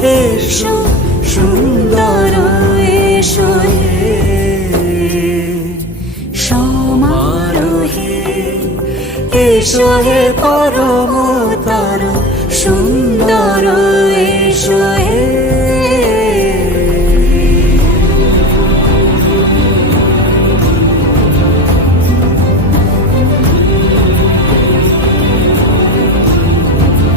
এসো সুন্দর এসো সমারোহে এসো হে পরম